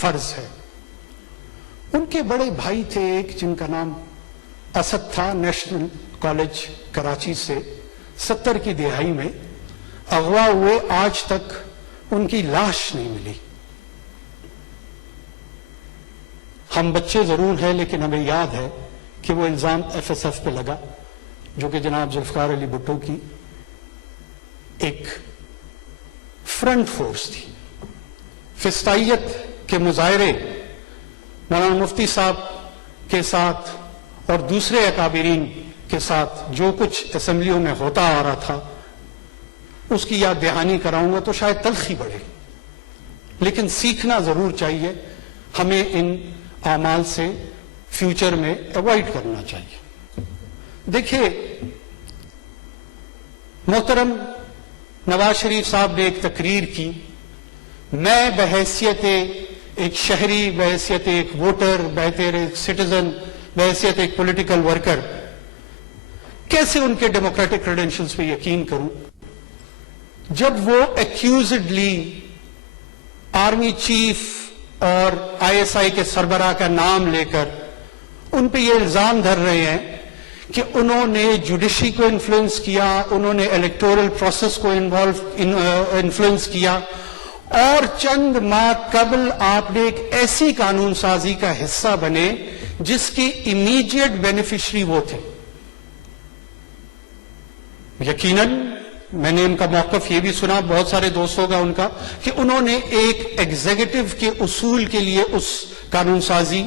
فرض ہے۔ ان کے بڑے بھائی تھے ایک جن کا نام اسد تھا، نیشنل کالج کراچی سے 70 کی دہائی میں اغوا ہوئے، آج تک ان کی لاش نہیں ملی۔ ہم بچے ضرور ہیں لیکن ہمیں یاد ہے کہ وہ الزام ایف ایس ایف پہ لگا جو کہ جناب ذوالفقار علی بھٹو کی ایک فرنٹ فورس تھی۔ فسطائیت کے مظاہرے مولانا مفتی صاحب کے ساتھ اور دوسرے اکابرین کے ساتھ جو کچھ اسمبلیوں میں ہوتا آ رہا تھا اس کی یاد دہانی کراؤں گا تو شاید تلخی بڑھے، لیکن سیکھنا ضرور چاہیے، ہمیں ان اعمال سے فیوچر میں اوائڈ کرنا چاہیے۔ دیکھیے محترم نواز شریف صاحب نے ایک تقریر کی، میں بحیثیت ایک شہری، بحیثیت ایک ووٹر، بحیثیت ایک سٹیزن، بحیثیت ایک پولیٹیکل ورکر کیسے ان کے ڈیموکریٹک کریڈینشلز پہ یقین کروں جب وہ ایکیوزڈلی آرمی چیف اور آئی ایس آئی کے سربراہ کا نام لے کر ان پہ یہ الزام دھر رہے ہیں کہ انہوں نے جوڈیشری کو انفلوئنس کیا، انہوں نے الیکٹورل پروسیس کو انفلوئنس کیا، اور چند ماہ قبل آپ نے ایک ایسی قانون سازی کا حصہ بنے جس کی امیڈیٹ بینیفیشری وہ تھے۔ یقیناً میں نے ان کا موقف یہ بھی سنا، بہت سارے دوستوں کا ان کا، کہ انہوں نے ایک ایگزیکٹو کے اصول کے لیے اس قانون سازی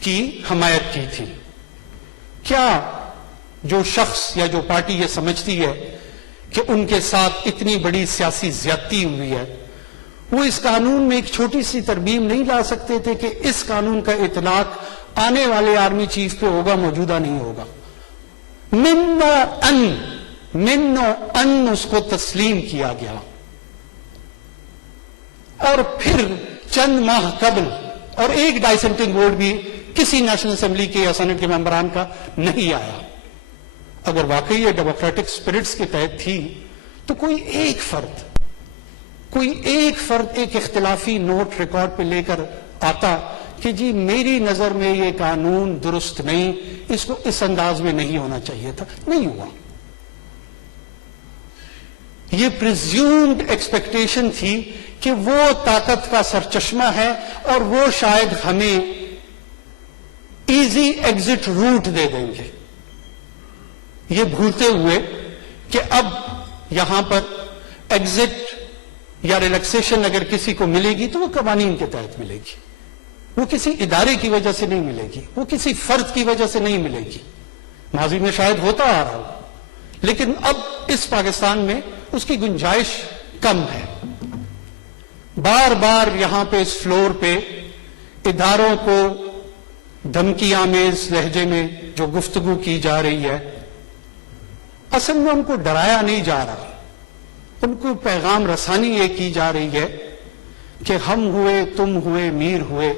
کی حمایت کی تھی۔ کیا جو شخص یا جو پارٹی یہ سمجھتی ہے کہ ان کے ساتھ اتنی بڑی سیاسی زیادتی ہوئی ہے، وہ اس قانون میں ایک چھوٹی سی ترمیم نہیں لا سکتے تھے کہ اس قانون کا اطلاق آنے والے آرمی چیف پہ ہوگا، موجودہ نہیں ہوگا؟ من و ان اس کو تسلیم کیا گیا، اور پھر چند ماہ قبل اور ایک ڈائسنٹنگ ووٹ بھی کسی نیشنل اسمبلی کے یا سینٹ کے ممبران کا نہیں آیا۔ اگر واقعی یہ ڈیموکریٹک سپرٹس کے تحت تھی تو کوئی ایک فرد ایک اختلافی نوٹ ریکارڈ پہ لے کر آتا کہ جی میری نظر میں یہ قانون درست نہیں، اس کو اس انداز میں نہیں ہونا چاہیے تھا، نہیں ہوا۔ یہ پریزیومڈ ایکسپیکٹیشن تھی کہ وہ طاقت کا سرچشمہ ہے اور وہ شاید ہمیں ایزی ایگزٹ روٹ دے دیں گے، یہ بھولتے ہوئے کہ اب یہاں پر ایگزٹ یا ریلیکسیشن اگر کسی کو ملے گی تو وہ قوانین کے تحت ملے گی، وہ کسی ادارے کی وجہ سے نہیں ملے گی، وہ کسی فرد کی وجہ سے نہیں ملے گی۔ ماضی میں شاید ہوتا آ رہا ہو لیکن اب اس پاکستان میں اس کی گنجائش کم ہے۔ بار بار یہاں پہ اس فلور پہ اداروں کو دھمکی آمیز لہجے میں جو گفتگو کی جا رہی ہے، اصل میں ان کو ڈرایا نہیں جا رہا، ان کو پیغام رسانی یہ کی جا رہی ہے کہ ہم ہوئے، تم ہوئے، میر ہوئے،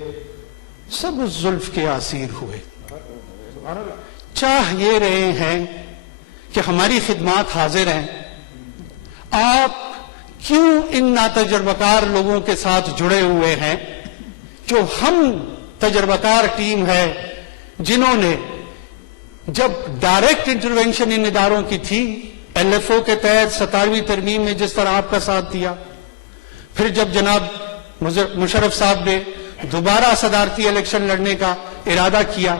سب اس زلف کے اسیر ہوئے۔ چاہ یہ رہے ہیں کہ ہماری خدمات حاضر ہیں، آپ کیوں ان ناتجربہ کار لوگوں کے ساتھ جڑے ہوئے ہیں؟ جو ہم تجربہ کار ٹیم ہے جنہوں نے جب ڈائریکٹ انٹروینشن ان اداروں کی تھی، ایل ایف او کے تحت 17ویں ترمیم میں جس طرح آپ کا ساتھ دیا، پھر جب جناب مشرف صاحب نے دوبارہ صدارتی الیکشن لڑنے کا ارادہ کیا،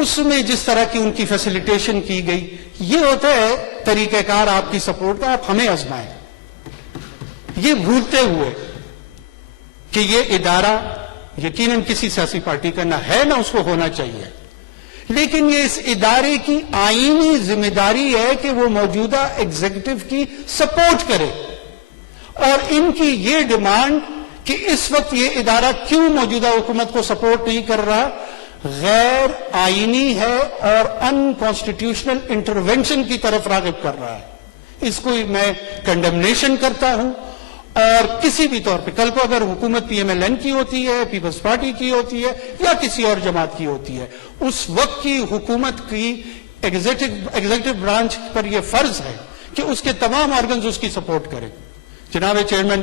اس میں جس طرح کی ان کی فیسیلیٹیشن کی گئی، یہ ہوتا ہے طریقہ کار آپ کی سپورٹ کا، آپ ہمیں آزمائیں۔ یہ بھولتے ہوئے کہ یہ ادارہ یقیناً کسی سیاسی پارٹی کا نہ ہے نہ اس کو ہونا چاہیے، لیکن یہ اس ادارے کی آئینی ذمہ داری ہے کہ وہ موجودہ ایگزیکٹو کی سپورٹ کرے، اور ان کی یہ ڈیمانڈ کہ اس وقت یہ ادارہ کیوں موجودہ حکومت کو سپورٹ نہیں کر رہا، غیر آئینی ہے اور ان کانسٹیٹیوشنل انٹروینشن کی طرف راغب کر رہا ہے۔ اس کو میں کنڈمنیشن کرتا ہوں، اور کسی بھی طور پہ کل کو اگر حکومت پی ایم ایل این کی ہوتی ہے، پیپلز پارٹی کی ہوتی ہے یا کسی اور جماعت کی ہوتی ہے، اس وقت کی حکومت کی ایگزیکٹو برانچ پر یہ فرض ہے کہ اس کے تمام آرگنز اس کی سپورٹ کریں۔ جناب چیئرمین،